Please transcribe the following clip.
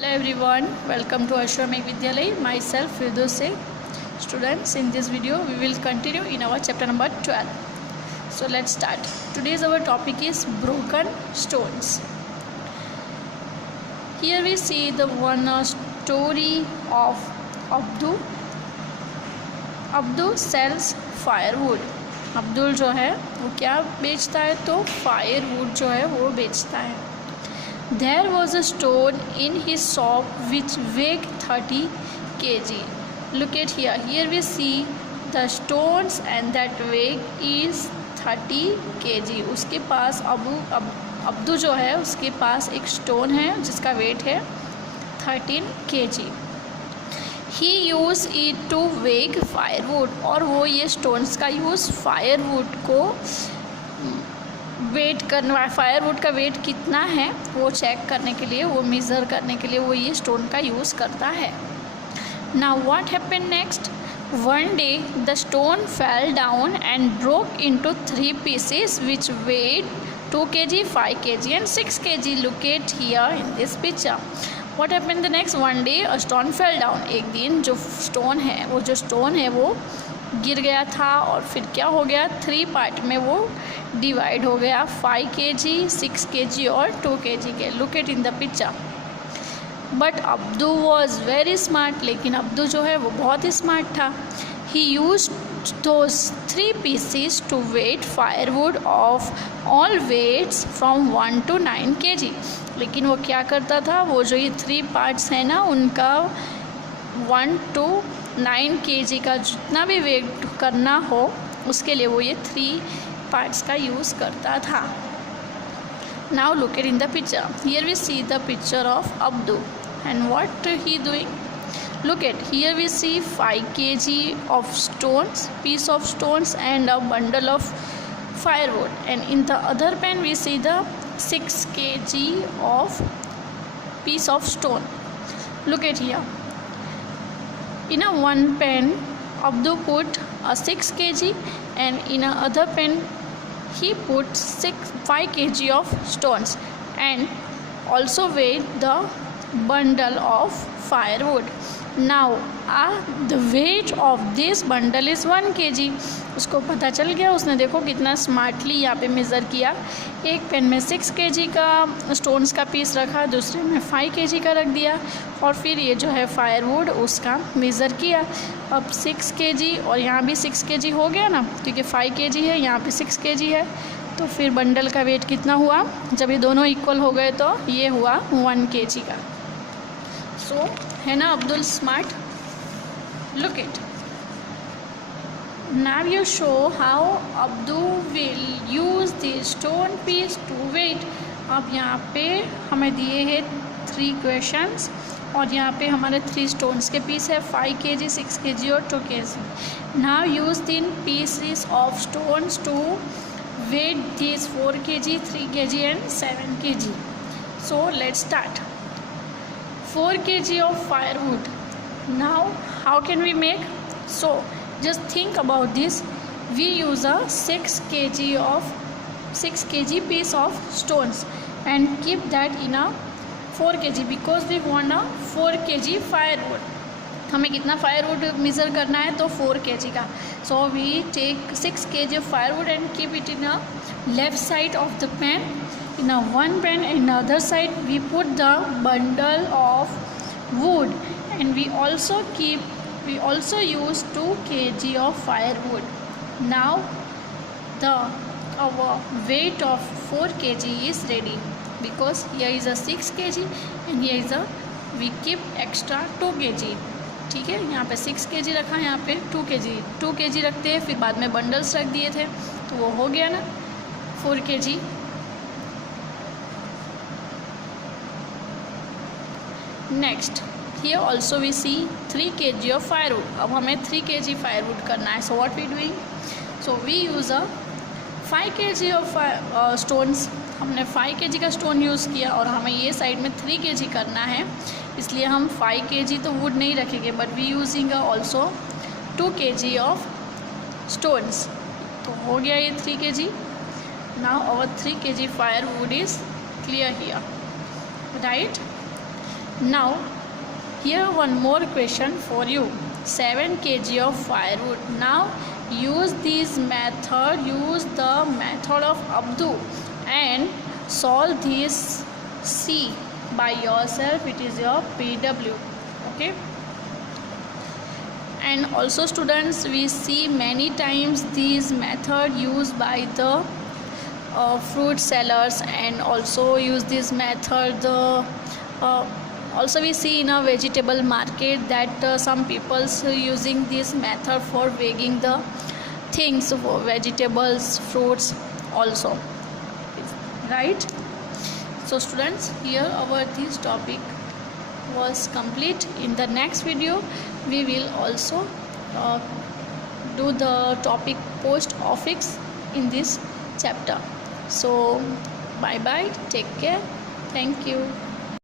Hello everyone, welcome to Ashramik Vidyalay. Myself Firdaus Sheikh. Students, in this video we will continue in our chapter number 12. So let's start. Today's our topic is broken stones. Here we see the one story of Abdu. Abdu sells firewood. Abdul जो है वो क्या बेचता है, तो firewood जो है वो बेचता है. There was a stone in his shop which weighed 30 kg. Look at here. Here we see the stones and that weight is 30 kg. उसके पास अब्दू जो है उसके पास एक स्टोन है जिसका वेट है 13 kg. He used it to weigh firewood. और वो ये स्टोन्स का यूज़ फायरवुड को वेट करना, फायरवुड का वेट कितना है वो चेक करने के लिए, वो मेज़र करने के लिए वो ये स्टोन का यूज़ करता है. Now what happened next? One day the stone fell down and broke into 3 pieces which weighed 2 kg, 5 kg and 6 kg. Look at here in this picture. What happened the next? One day a stone fell down. एक दिन जो stone है वो गिर गया था और फिर क्या हो गया, 3 पार्ट में वो डिवाइड हो गया, 5 kg, 6 kg और 2 kg के. Look at in the picture. But Abdu was very smart. लेकिन अब्दू जो है वो बहुत ही स्मार्ट था. He use those 3 pieces to weigh firewood of all weights from 1 to 9 kg. लेकिन वो क्या करता था, वो जो ये 3 पार्ट्स हैं ना उनका 1 to 9 kg का जितना भी वेट करना हो उसके लिए वो ये 3 पार्ट्स का यूज़ करता था. Now look at in the picture. Here we see the picture of Abdu and what he doing. Look at here we see 5 kg of stones, piece of stones and a bundle of firewood, and in the other pan we see the 6 kg of piece of stone. Look at here. In a one pan Abdu put a 6 kg and in a other pan he put 5 kg of stones and also weighed the bundle of firewood. Now the weight of this bundle is 1 kg. उसको पता चल गया, उसने देखो कितना smartly यहाँ पे measure किया. एक पेन में 6 kg का स्टोन्स का पीस रखा, दूसरे में 5 kg का रख दिया और फिर ये जो है फायरवुड उसका मेज़र किया. अब 6 kg और यहाँ भी 6 kg हो गया ना, क्योंकि 5 kg है यहाँ पे 6 kg है, तो फिर बंडल का वेट कितना हुआ, जब ये दोनों इक्वल हो गए तो ये हुआ 1 kg का. सो है ना Abdul smart. Look it. Now you show how Abdu will use the stone piece to weight. अब यहाँ पे हमें दिए हैं 3 क्वेश्चंस और यहाँ पे हमारे 3 स्टोन्स के पीस है, 5 kg, 6 kg और 2 kg. Now use 3 pieces of stones to weight this 4 kg, 3 kg and 7 kg. So let's start. 4 kg of firewood. Now how can we make? So just think about this. We use a 6 kg piece of stones and keep that in a 4 kg because we want a 4 kg firewood. हमें कितना firewood measure करना है, तो 4 kg का. So we take 6 kg of firewood and keep it in a left side of the pan. In a one pan and other side we put the bundle of wood and we also use 2 kg of firewood. Now our weight of 4 kg is ready because here is a 6 kg and here is a we keep extra 2 kg. ठीक है, यहाँ पे 6 kg रखा, यहाँ पे 2 kg रखते हैं, फिर बाद में बंडल्स रख दिए थे तो वो हो गया ना 4 kg. Next here also we see 3 kg of firewood. अब हमें 3 kg फायरवुड करना है. So what we doing? So we use a 5 kg of stones. हमने 5 kg का स्टोन यूज़ किया और हमें ये साइड में 3 kg करना है, इसलिए हम 5 kg तो वुड नहीं रखेंगे but we using also 2 kg of stones. तो हो गया ये 3 kg. Now our 3 kg firewood is clear here, right. Now here one more question for you. 7 kg of firewood. Now use the method of Abdu and solve this C by yourself. It is your PW. Okay. And also students, we see many times these method used by the fruit sellers, and also use this method also we see in a vegetable market that some people using this method for weighing the things, vegetables, fruits also, right? So students, here our this topic was complete. In the next video we will also do the topic post office in this chapter. So bye bye, take care, thank you.